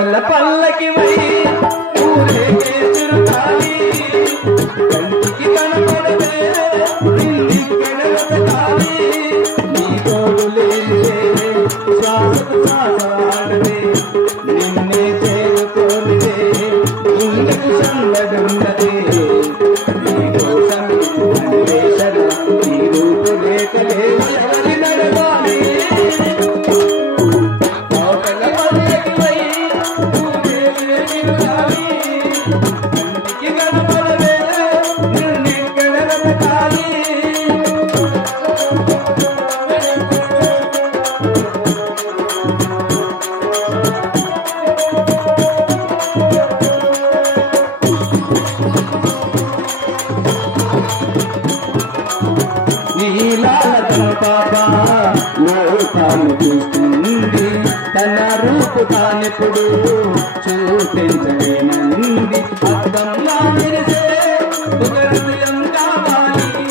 ఆకల పల్లకి వై ఊరేగే చిరుతాలి కంటికి కనపడవే నిన్ను కనవతాలి నీ తోడు లేనిదే శ్వాసకు శ్వాసవాడవే నిన్నే చేరుకోనిదే గుండెకు సందడున్నదే నీ కోసం అన్వేషణ నీ రూపు లేకలే ఎవరి నడవాలి చూస్తుంది తన రూపు తానెప్పుడు చూపించలేనంది అర్థంలా మెరిసే ఒక హృదయం కావాలి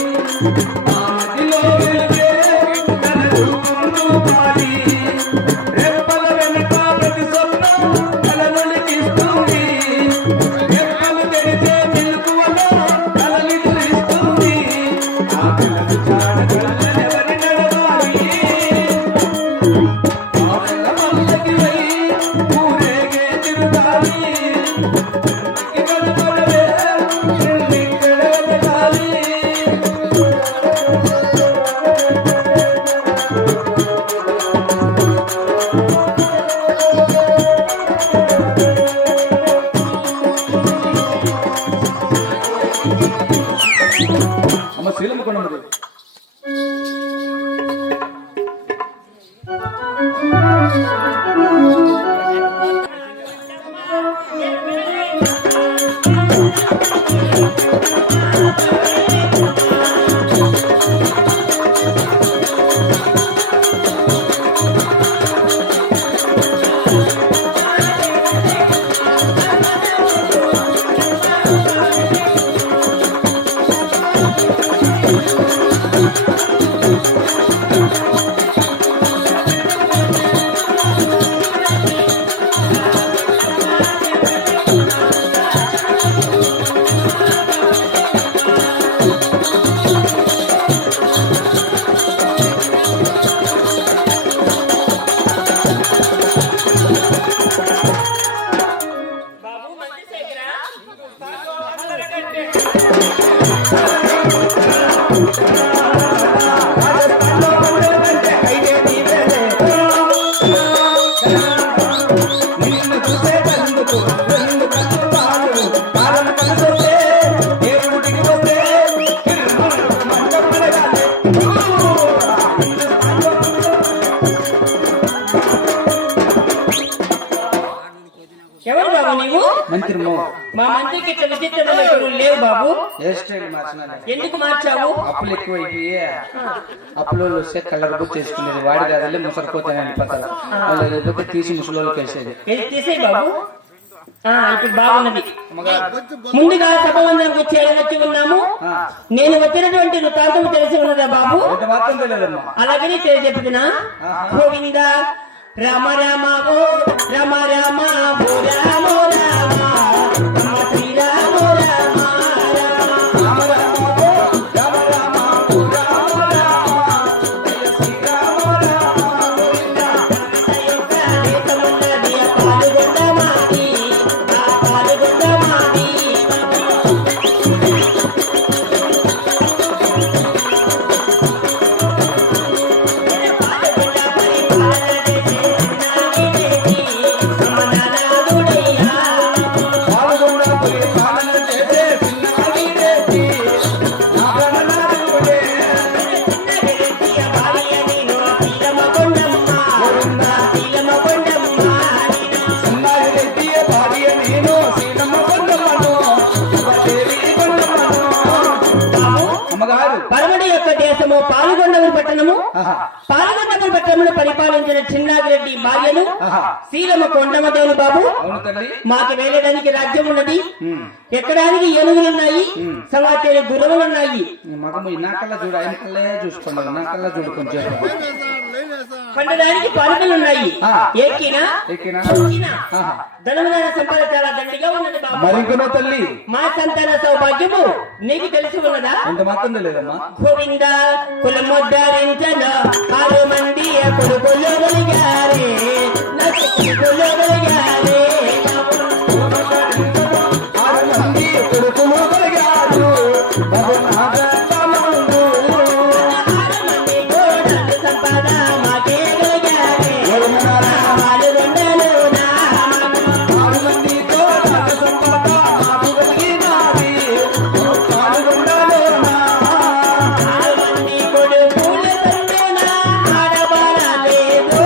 ఆదిలో వెలిగే తన రూపం చూపాలి రెప్పల వెనుక ప్రతి స్వప్నం కలవలికిస్తుంది రెప్పలు తెరిచే మెలకువలో కలలి తులిస్తుంది ఆ కలలు చాడగలెవరి నడవాలి అమ్మ శీలం కొనమది ఎవరు బాబు నీవు? మంత్రి మా మంత్రికి ఇట్లా విచిత్రమైన లేవు బాబు. Hair style మార్చినాను. ఎందుకు మార్చావు? అప్పులు ఎక్కువైపోయి అప్పులో వస్తే కలర్ బుక్ చేసుకునేది వాడి కాదలే ముసరిపోతాయని పక్కన లేకపోతే తీసి ముసలోకి వేసేది. తీసే బాబు. ఇప్పుడు బాగున్నది. ముందుగా సభవందనం వచ్చి ఉన్నాము. నేను వచ్చినటువంటి వృత్తాంతం తెలిసి ఉన్నదా బాబు? అలాగని చెప్తున్నా. గోవింద రామ రామ ఓ రామ రామ ఓ రామ రామ రామ శ్రీరామ రామ రామ రామ ఓ రామ రామ ఓ రామ రామ శ్రీరామ రామ గోవింద యొక్క దేశమున్నది పాలుగొండమాది పాలుగొండమాది పరమడి యొక్క దేశము పాల్గొండవరి పట్టణము. పాల్గొండవరి పట్టణమును పరిపాలించిన చిన్నాగిరెడ్డి భార్యలు శీలమ కొండమదేవి బాబు. మాకు వేలేదానికి రాజ్యం ఉన్నది, ఎక్కడానికి ఏనుగులున్నాయి, సమాచార గురువులున్నాయి. చూసుకోండి, నా కల్లా చూడు కొంచెం పండడానికి పాలకులు ఉన్నాయి. ఎక్కినా ఎక్కినా ధనముదాన సంపద చాలా దండిగా ఉన్నది బాబు. మరి తల్లి మా సంతాన సౌభాగ్యము నీకు తెలిసి ఉన్నదా? ఎంత మాత్రం తెలియదమ్మా. గోవింద కులముద్ధారించన 6 మంది కొడుకులు కలిగారే, నాకు కొడుకులు కలిగారే, 6 మంది కొడుకులు కలిగారు. 6 మంది కోడలు సంపద మాకే కలిగారే, పాలుగొండలు నా 6 మంది కోడల సంపద మాకు కలిగినది. పాల్గొండలోనా 6 మంది కొడుకుల సంతాన ఆడబడలేదు,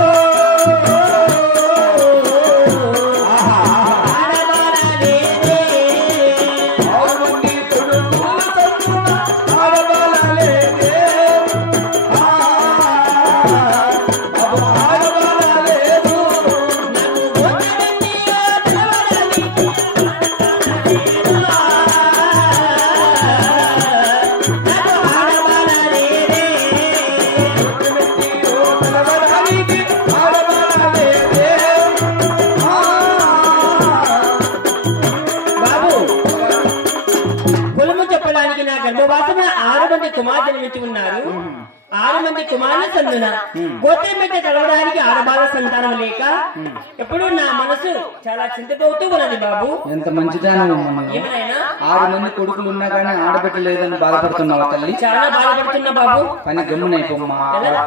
ఆడబడలేదే. 6 మంది కొడుకుల సంపద ఆడవాళ్ళలేదే. బాబు ఆడవాళ్ళలేదు. పిలవడానికి ఆడవాళ్ళలేదే. బాబు కులము చెప్పడానికి నా గర్భవాసన 6 మంది కుమార్తెలు మించి ఉన్నారు. 6 మంది కుమారుల సందున గోత్రం పెట్టి కలవడానికి ఆడబాల సంతానం లేక ఎప్పుడు నా మనసు చాలా చింతతోతూ ఉన్నది బాబు. ఎంత మంచిదానం అమ్మా. ఏమైనా 6 మంది కొడుకులు ఉన్నా కానీ ఆడబిడ్డలేదని బాధపడుతున్నావు తల్లి. చాలా బాధపడుతున్నా బాబు. పని గమ్మునైపోమ్మా.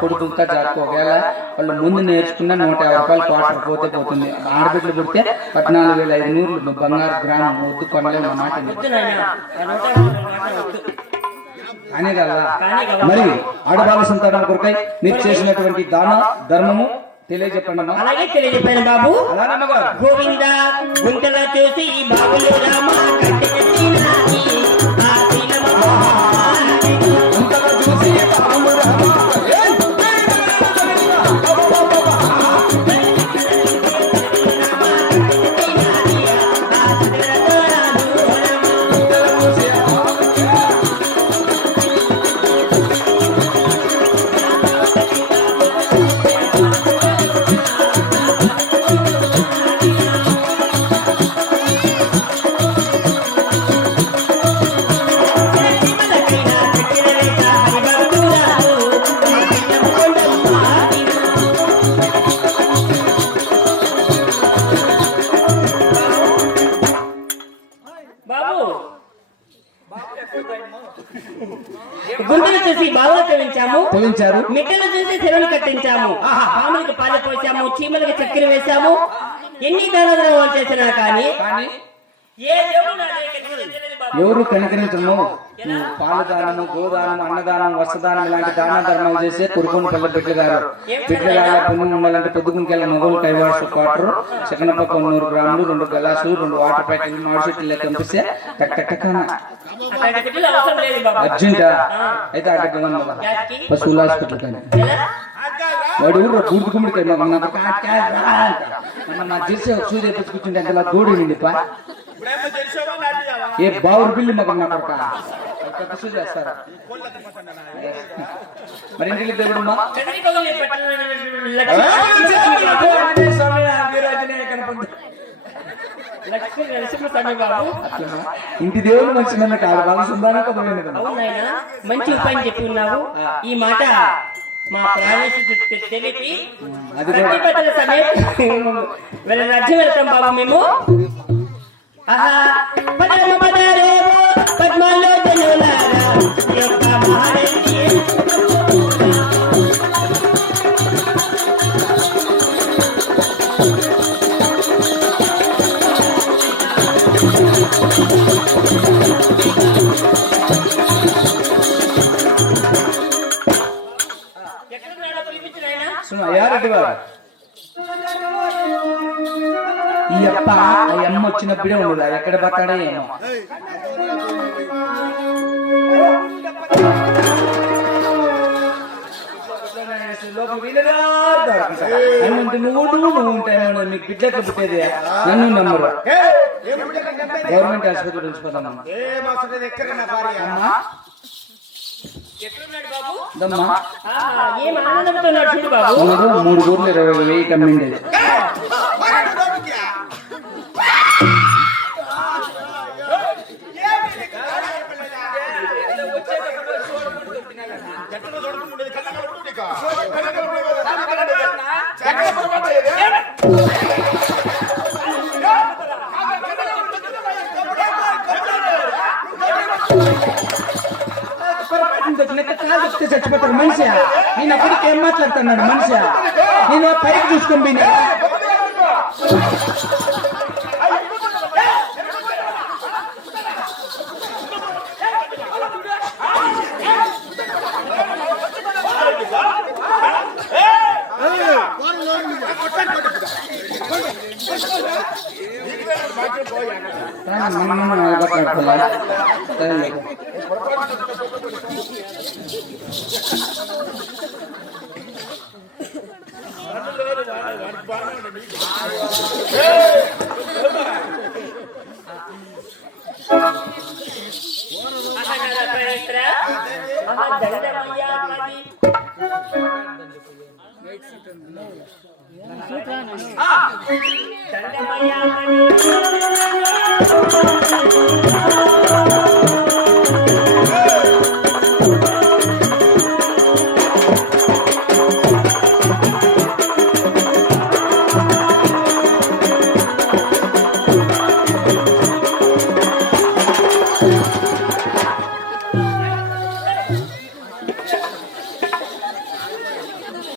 కొడుకులతో జాకు ఒకవేళ వాళ్ళు ముందు నేర్చుకున్న 150 రూపాయలు క్వార్టర్ పోతే పోతుంది. ఆడబిడ్డలు పుడితే 14,500 బంగారు గ్రామం వద్దు కొనలేము అన్నమాట. వద్దు నాయనా, ఆ 150 మాట వద్దు. అనే కదా కానీ కదా మరి ఆడవాళ్ళ సంతానం కొరకై మీరు చేసినటువంటి దాన ధర్మము తెలియజెప్పండి అమ్మా. అలాగే తెలియజెప్పాను బాబు. అలానమ్మగారు. గోవింద గుంటల చూసి బాబులు రామ కట్టి కట్టినాని, ఆ శీలమ అంతగా చూసి పాము రామ. బాబు గుంటలు చూసి బావులు తవ్వించాము, తొలించారు. మిట్టలు చూసి చెరువులు కట్టించాము, పాములకు పాలు పోసాము, చీమలకు చక్కెర వేశాము. ఎన్ని దానాలు చేసినా కానీ కానీ ఏ దేవుడు నా దగ్గరికి తెలియదు బాబు. ఎవరు కనికరించము. పాలు దానము, గోదానము, అన్నదానం, వస్త్రదానం ఇలాంటి దాన ధర్మాలు చేసే కొడుకుని పిల్ల బిడ్డగారు. బిడ్డగాల పుణ్యం ఉండాలంటే పొద్దుకునికెళ్ళ మొగలు కైవాడ్స్ క్వార్టర్, చికెనపక్క 100 గ్రాములు, 2 గలాసులు, 2 వాటర్ ప్యాకెట్లు, 4 చెట్లు లెక్క పంపిస్తే టక్కన అట్లాంటి బిడ్డలు అవసరం లేదు బాబు. అర్జెంటా అయితే అడ్డకి యాకి? పశువుల హాస్పిటల్ కానీ ఎలా? వాడు ఊరు పూర్తి కుమ్మిడికాయ మా చేసే సూర్య తెచ్చుకుంటుంటే అంతలా గోడు నిండిపా ఏ బావురు బిల్లు మాకు నా కొడుక చేస్తారా మరి ఇంటికి దేవుడమ్మా చంద్రిక గౌరి పట్టణంలో లక్ష్మీ నరసింహస్వామి బాబు. ఇంటి దేవుడు మంచి కాదు వాళ్ళ సంధానం పదమైనది. అవునాయనా, మంచి ఉపాయం చెప్పి ఉన్నావు. ఈ మాట మా ప్రాణేశ్వరు తెలిపి ప్రతిపదల సమయం వీళ్ళ రాజ్యం వెళ్తాం బాబు మేము. ఆహా పదమ పదరేవో పద్మాలో జనులారా యొక్క మహారెడ్డి యారెడ్డి గారు ఈ అప్ప ఆ అమ్మ వచ్చినప్పుడే ఉండదు ఎక్కడ పట్టాడే ఏమో. నువ్వు ఉంటాయి మీకు బిడ్డకు పుట్టేది నన్ను నమ్మరు. Government hospital ఉంచిపోతాను. ఎట్లున్నాడు బాబు? దమ్మా ఏం ఆనందంతో ఉన్నాడు చూడు బాబు. మీరు 3 ఊర్లు 20,000 కమ్మిండి. చచ్చిపోతాడు మనిషి. నేను అప్పటికి ఏం మాట్లాడుతున్నాడు మనిషి. నేను పైకి చూసుకొని దండమయ్యా